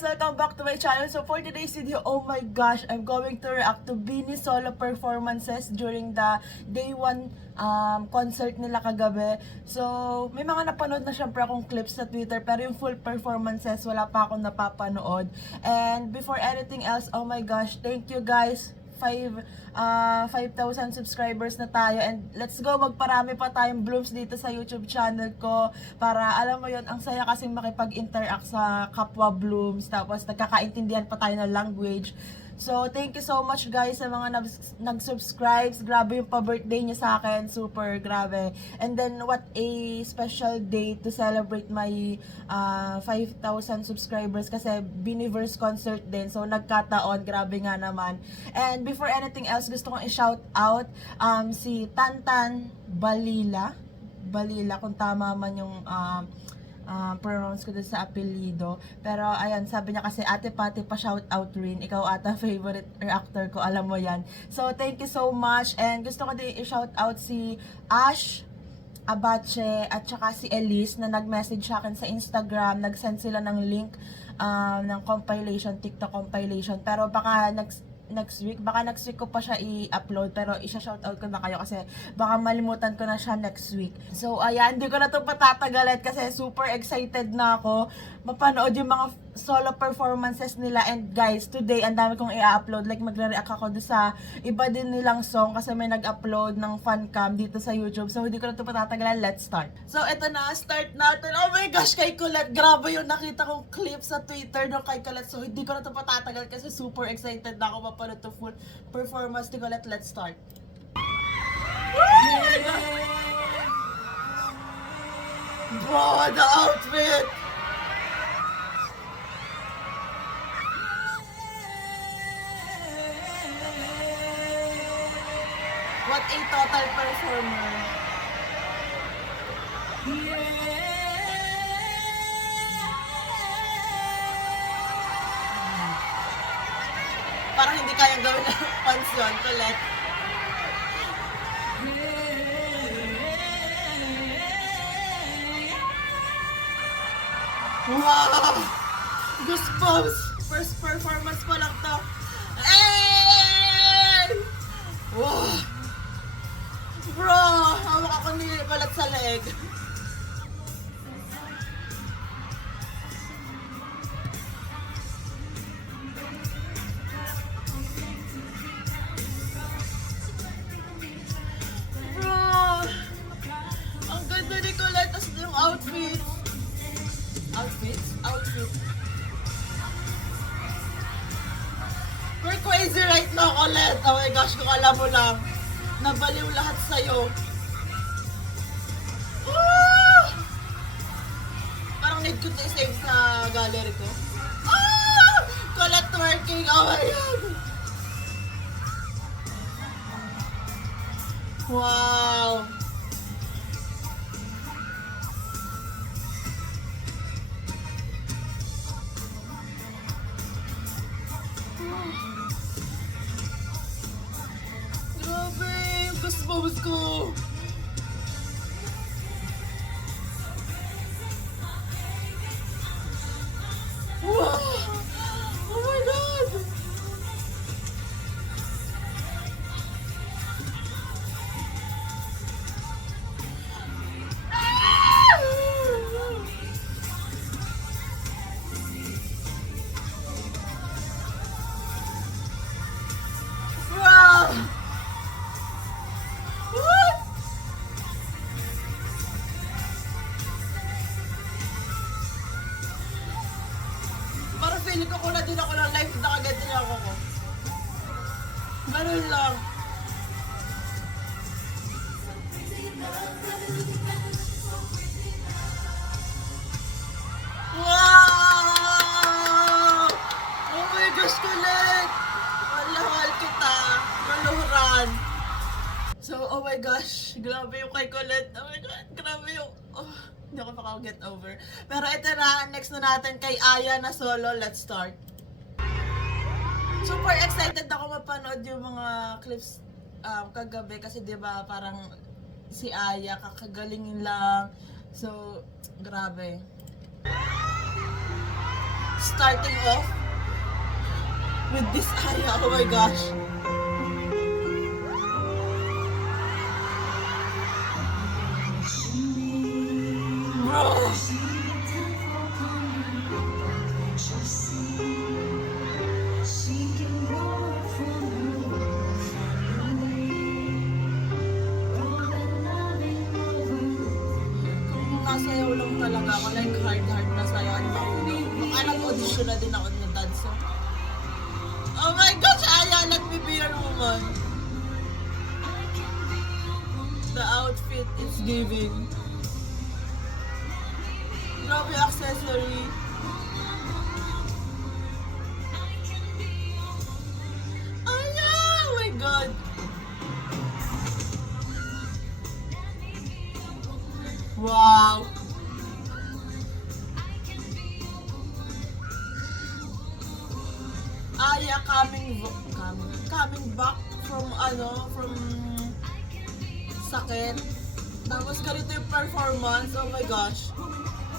guys! Welcome back to my channel. So for today's video, oh my gosh, I'm going to react to Beanie's solo performances during the day 1 concert nila kagabi. So may mga napanood na syempre akong clips sa Twitter, pero yung full performances wala pa akong napapanood. And before anything else, oh my gosh, thank you guys. 5,000 subscribers na tayo, and let's go, magparami pa tayong blooms dito sa YouTube channel ko para alam mo yon, ang saya kasing makipag-interact sa kapwa blooms, tapos nagkakaintindihan pa tayo ng language. So thank you so much guys sa mga nag-subscribes. Grabe yung pa-birthday niyo sa akin, super grabe. And then what a special day to celebrate my 5,000 subscribers kasi Beanieverse concert din. So nagkataon, grabe nga naman. And before anything else, gusto kong i-shout out si Tantan Balila, kung tama man yung pronounce ko dun sa apelido. Pero ayan, sabi niya kasi Ate Pati pa shout out rin. Ikaw ata favorite reactor ko, alam mo yan. So thank you so much, and gusto ko din i-shout out si Ash Abache at saka si Elise na nag-message sa akin sa Instagram. Nag-send sila ng link ng compilation, TikTok compilation. Pero baka next week ko pa siya i-upload, pero isa-shoutout ko na kayo kasi baka malimutan ko na siya next week. So ayan, hindi ko na to patatagalit kasi super excited na ako mapanood yung mga solo performances nila. And guys, today ang dami kong i-upload, like magre-react ako sa iba din nilang song kasi may nag-upload ng fan cam dito sa YouTube. So hindi ko na to patatagalan, let's start. So eto na, start natin. Oh my gosh, kay Colette, grabe yung nakita kong clip sa Twitter ng kay Colette. So hindi ko na to patatagal kasi super excited na ako mapanood to full performance ni Colette. Let's start. Bro, the outfit! What a total performer. Parang hindi kayang gawin ng fans yun, Colette. Wow! Goosebumps! First performance pa lang to. Hey! Wow! Bro! Hawak ako ni Colette sa leg. We're crazy right now, Colette. Oh my gosh, kung alam mo lang, nabaliw lahat sa'yo. Ah! Parang need ko to save sa gallery ko. Ah! Colette twerking, oh my God. Wow. Goosebumps ko! Wow! Oh my God! Feeling ko kung na din ako ng live, nakagad din ako ko. Ganun lang. Wow! Oh my gosh, Colette! Mahal kita. Maluhuran. So, oh my gosh, grabe yung kay Colette. Oh my God, grabe yung... Oh. Hindi ako maka-get over. Pero ito na, next na natin kay Aya na solo. Let's start. Super excited ako mapanood yung mga clips kagabi kasi 'di ba parang si Aya kakagaling lang. So, grabe. starting off with this area. Oh my gosh. Bro. Kung nasayaw lang talaga ako, like hard na sayaw, baka nag-audition na din ako ng dance. Oh my gosh, Aya, let me be your woman. The outfit is giving. Grabe accessory. Aya, oh my god. Wow. Aya coming back from sakit. Tapos ganito yung performance. Oh my gosh.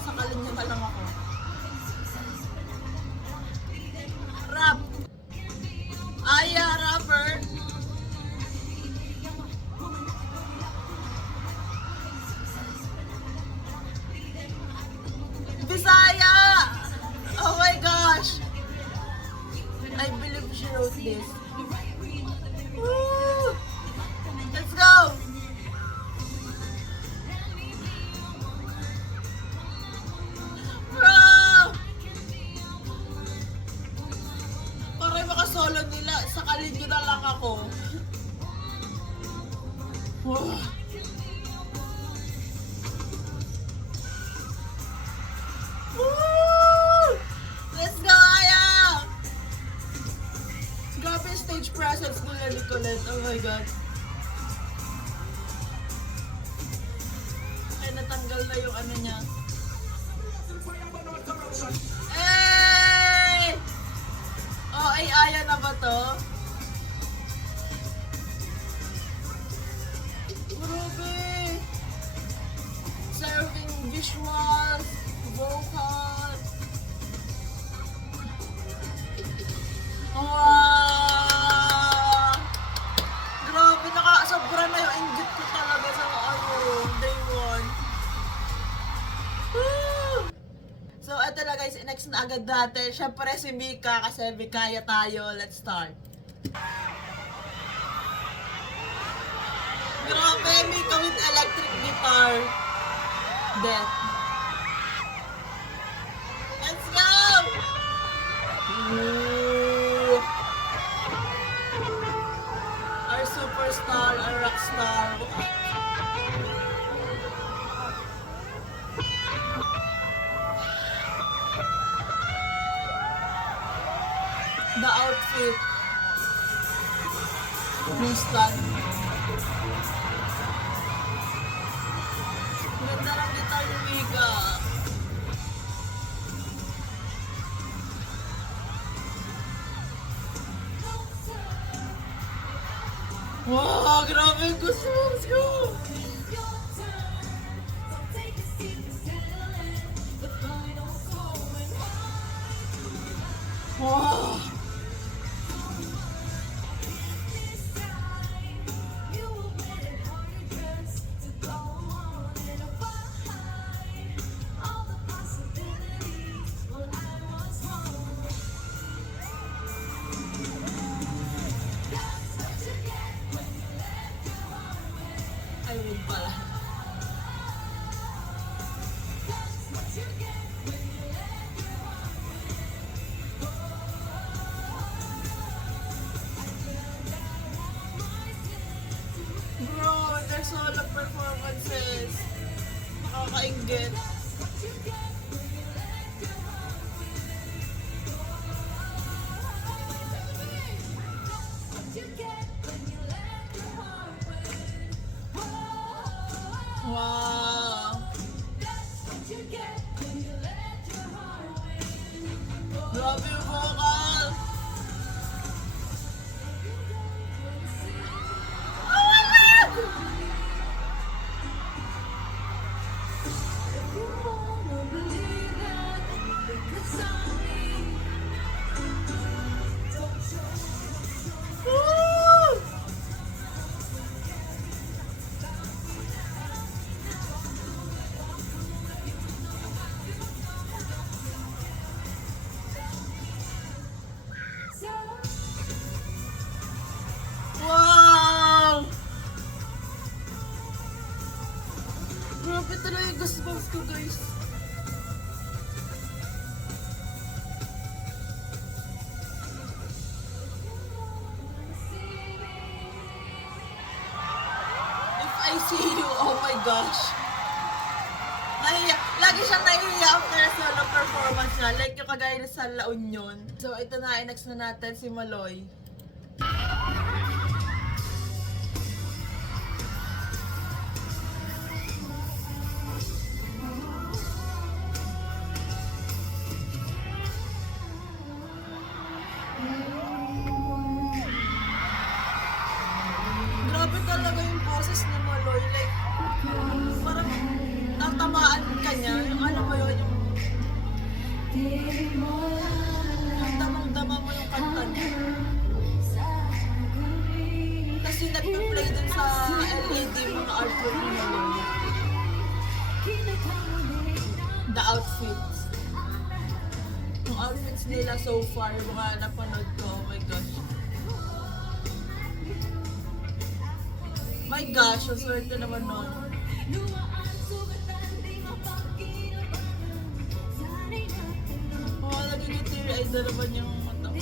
Sakalin niya na lang ako. Rap. Aya, rapper. Bisaya. Oh my gosh. I believe she wrote this. Woo! Let's go! Bro! Para makasolo nila, sakalin nyo na lang ako. Wow! Woo! Let's go, Aya! Grabe yung stage presence nila ni Colette. Oh my god. Ay, natanggal na yung ano niya. Hey! Oh, ay Aya na ba to? Grabe! Serving visuals, vocal. Wow! Grabe, sobra na yung inggit ko talaga sa day 1. Woo! So, ito na guys, next na agad natin. Siyempre si Mika, kasi Mikaya tayo. Let's start. Grabe, Mika with electric guitar. Death. Let's go! Woo! Our superstar, our rockstar. The outfit. Yung stand. Ganda ng guitar ni Mika. Wow, grabe yung goosebumps ko! Wow! Ayun pala. Bro, their solo performances. Nakakaingit. Wow! Grabe yung vocal! Oh my God! Wow! Grabe talaga yung goosebumps ko, guys. If I see you, oh my gosh. Nahiya. Lagi siyang nahihiya after solo performance niya. Like yung kagaya na sa La Union. So ito na, next na natin si Maloy. Grabe talaga yung boses ni Maloy. Like, parang natamaan ka niya. Yung alam mo yun, yung damang-dama mo yung kanta niya. Tapos yung nagpa-play dun sa LED, mga artwork ni Maloy. The outfits. Yung outfits nila so far, yung mga napanood ko, oh my gosh. My gosh, ang swerte naman nun. Oh, nagiging teary-eyed na naman yung mata ko.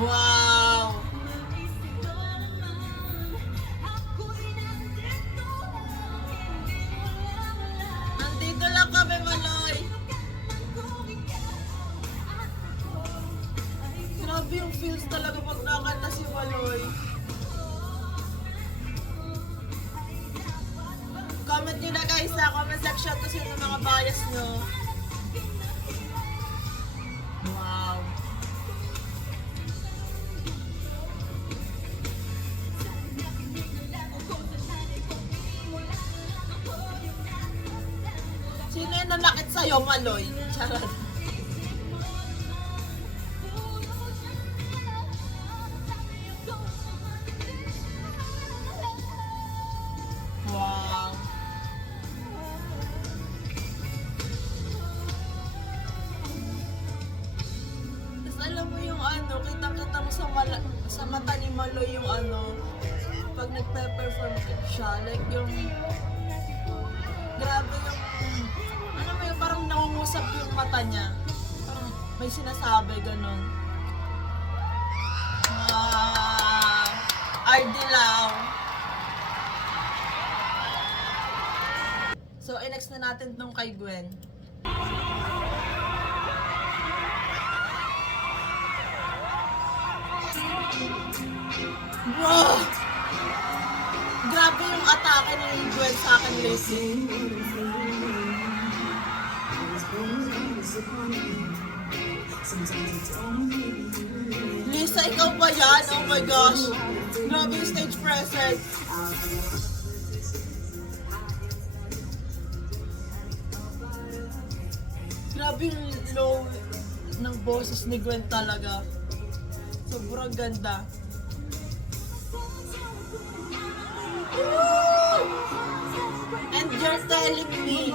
Wow! Nandito lang kami, Maloy. Grabe yung feels talaga pag nakanta si Maloy. Comment nyo na guys sa comment section kung sino mga bias nyo. Wow. Sino yung nanakit sa'yo, Maloy? Charot. Wow. Tapos alam mo yung ano, kitang-kita mo sa mata ni Maloy yung ano, pag nagpe-perform siya, like yung grabe yung ano mo yung parang nangungusap yung mata niya. Parang may sinasabi, ganun. Ardilaw. So, next na natin tong kay Gwen. Wow! Grabe yung atake ni Gwen sa akin lately. Lisa, ikaw ba yan? Oh my gosh! Grabe yung stage presence. Grabe yung low ng boses ni Gwen talaga. Sobrang ganda. And you're telling me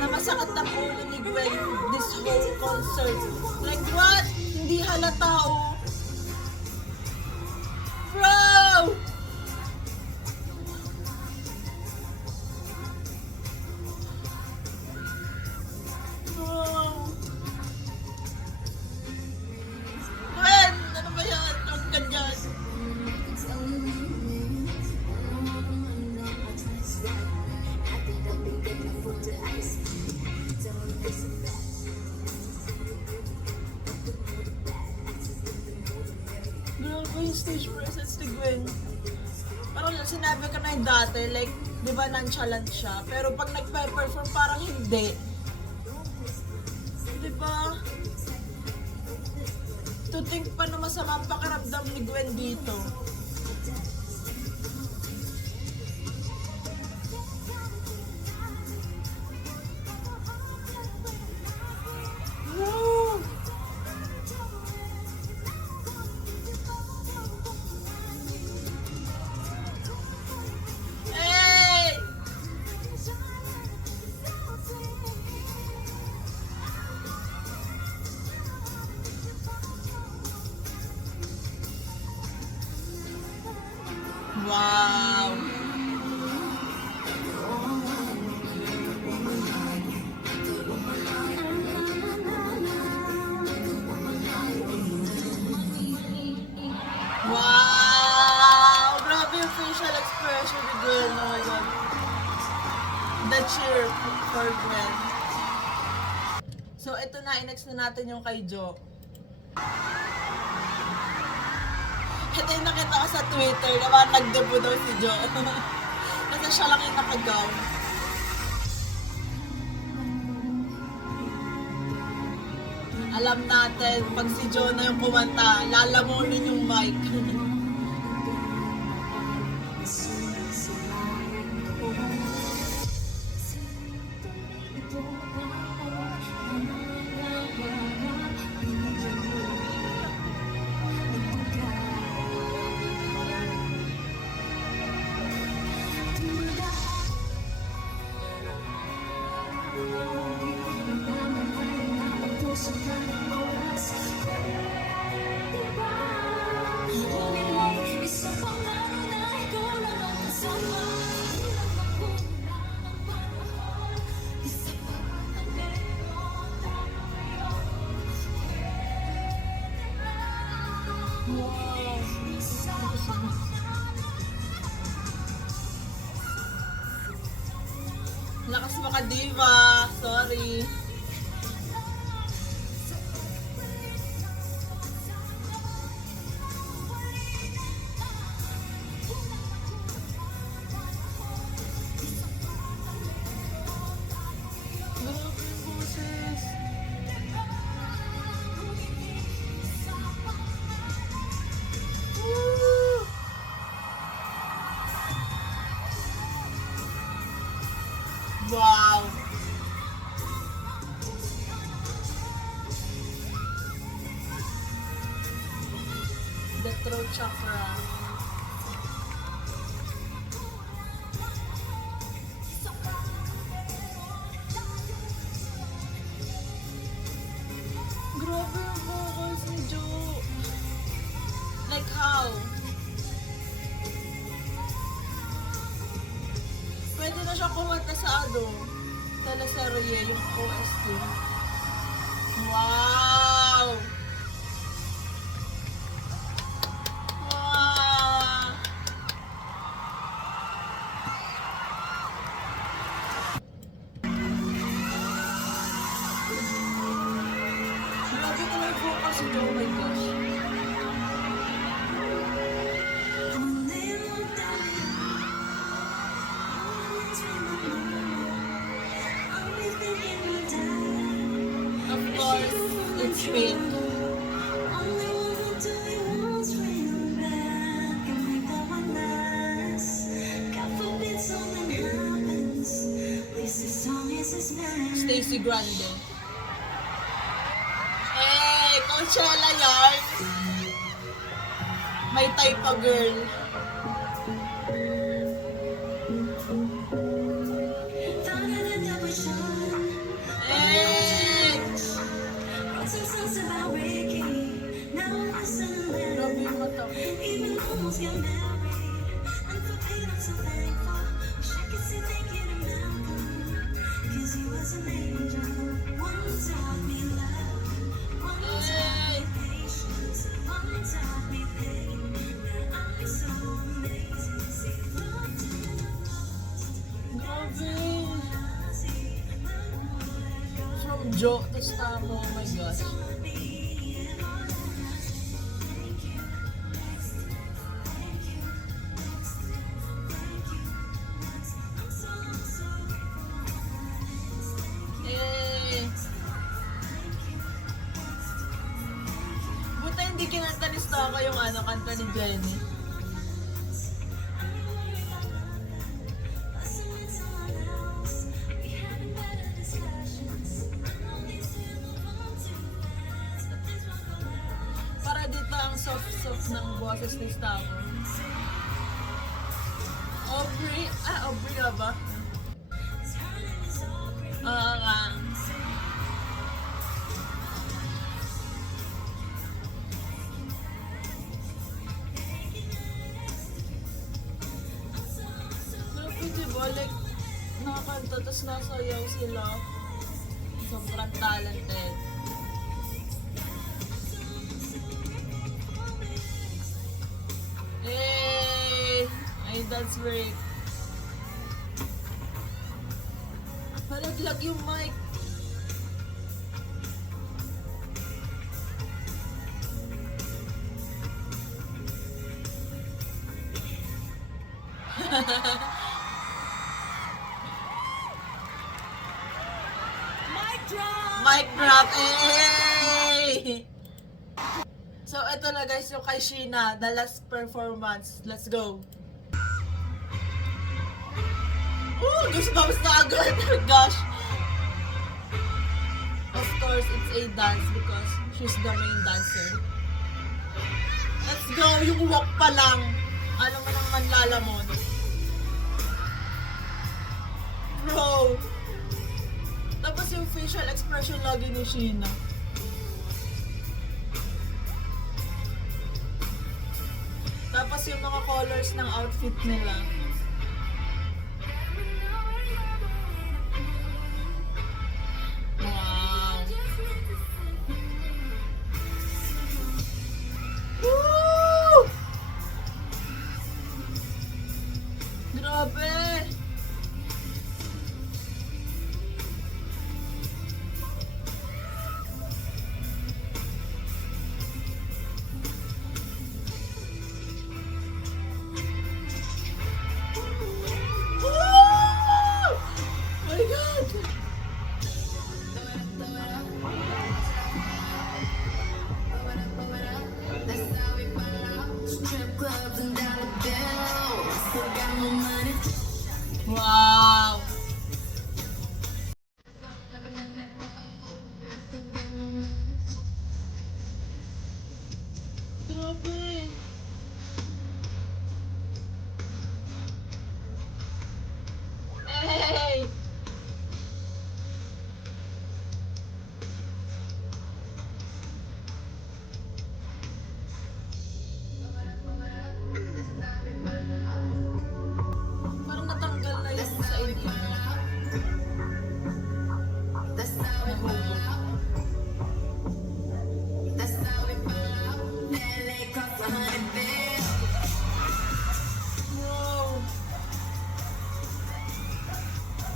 na masakit ang ulo ni Gwen this whole concert. Like what? Hindi halata oh. Bro! Bro! Gwen! Ano ba yan? Huwag ka dyan. Grabe yung stage presence ni Gwen. Parang sinabi ko na yung dati, like, di ba nonchalant siya? Pero pag nagpe-perform, parang hindi. Di ba? To think pa na masama ang pakiramdam ni Gwen dito. cheer for Gwen. So, ito na, i-next na natin yung kay Jo. Ito yung nakita ko sa Twitter na parang nag-debut daw si Jo. Kasi siya lang yung naka-gown. Alam natin, pag si Jo na yung kumanta, lalamunin yung mic. Lakas mo ka, diva. Sorry. Wow! The throat chakra. Grabe yung vocals ni Jo. Like how? Pwede na siya kumanta sa teleserye, yung OST. Wow! Wow! Grabe ko na yung vocals ni Jo, oh my gosh. It's pink. Stacey Grande. Hey, Coachella yarn. May type of girl. From Jo to Stamo, oh my gosh. Hindi kinanta ni Stamo yung kanta ni Jenny. Para dito ang soft-soft ng boses ni Stamo. Aubrey? Aubrey ba? Oo nga. Like, nakakanta, tapos nasayaw sila. Sobrang talented. Hey! Ay, that's great. nalaglag yung mic. Mic drop! Hey! So, ito na guys yung kay Sheena, the last performance. Let's go! Ooh! Goosebumps na agad! Gosh! Of course, it's a dance because she's the main dancer. Let's go! Yung walk pa lang. Alam mo nang manlalamon. Bro! Tapos yung facial expression lagi ni Sheena. Tapos yung mga colors ng outfit nila. Wow! Woo! Grabe! Wow! Grabe! Hey! Parang natanggal na yung sa inyo. Wow!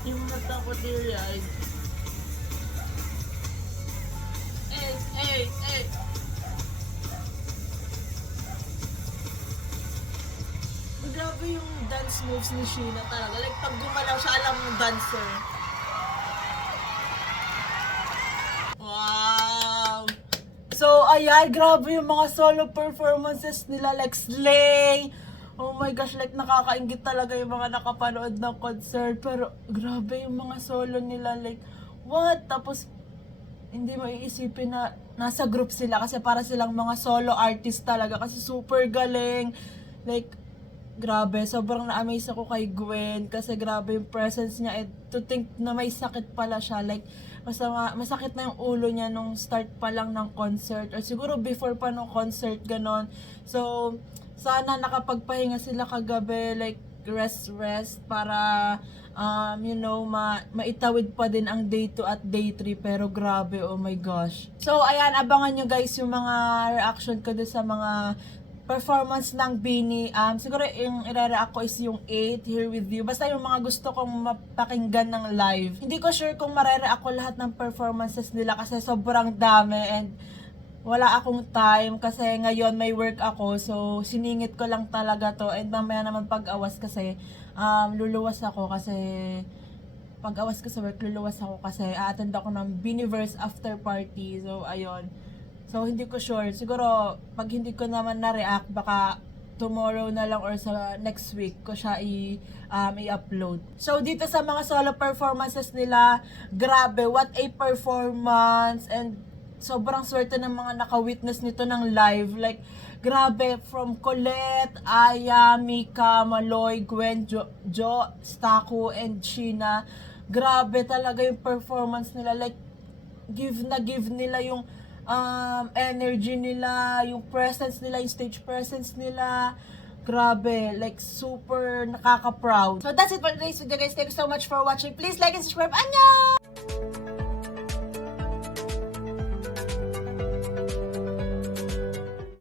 Yung mata ko teary-eyed. Hey! Grabe yung dance moves ni Sheena talaga. Like, pag gumalaw siya, alam mong dancer. Wow! So, ayan, grabe yung mga solo performances nila. Like, slay! Oh my gosh, like, nakakaingit talaga yung mga nakapanood ng concert. Pero, grabe yung mga solo nila. Like, what? Tapos, hindi mo iisipin na nasa group sila kasi para silang mga solo artist talaga kasi super galing. Like, grabe, sobrang na-amaze ako kay Gwen kasi grabe yung presence niya. And to think na may sakit pala siya, like masakit na yung ulo niya nung start pa lang ng concert or siguro before pa nung concert, ganon. So sana nakapagpahinga sila kagabi, like rest para maitawid pa din ang day 2 at day 3. Pero grabe, oh my gosh. So ayan, abangan nyo guys yung mga reaction ko doon sa mga performance ng BINI. Siguro yung i-react ko is yung 8, Here With You. Basta yung mga gusto kong mapakinggan ng live. Hindi ko sure kung marereact ko lahat ng performances nila kasi sobrang dami and wala akong time kasi ngayon may work ako. So, siningit ko lang talaga to and mamaya naman pag-awas kasi luluwas ako kasi pag-awas ko sa work, luluwas ako kasi a-attend ako ng BINIverse after party. So, ayun. So, hindi ko sure. Siguro, pag hindi ko naman na-react, baka tomorrow na lang or sa next week ko siya i-upload. So, dito sa mga solo performances nila, grabe, what a performance! And sobrang swerte ng mga naka-witness nito ng live. Like, grabe, from Colette, Aya, Mika, Maloy, Gwen, Jo, Staku, and Sheena. Grabe talaga yung performance nila. Like, give nila yung energy nila, yung presence nila, yung stage presence nila. Grabe, like super nakaka-proud. So that's it for today's video guys. Thank you so much for watching. Please like and subscribe. Annyeong!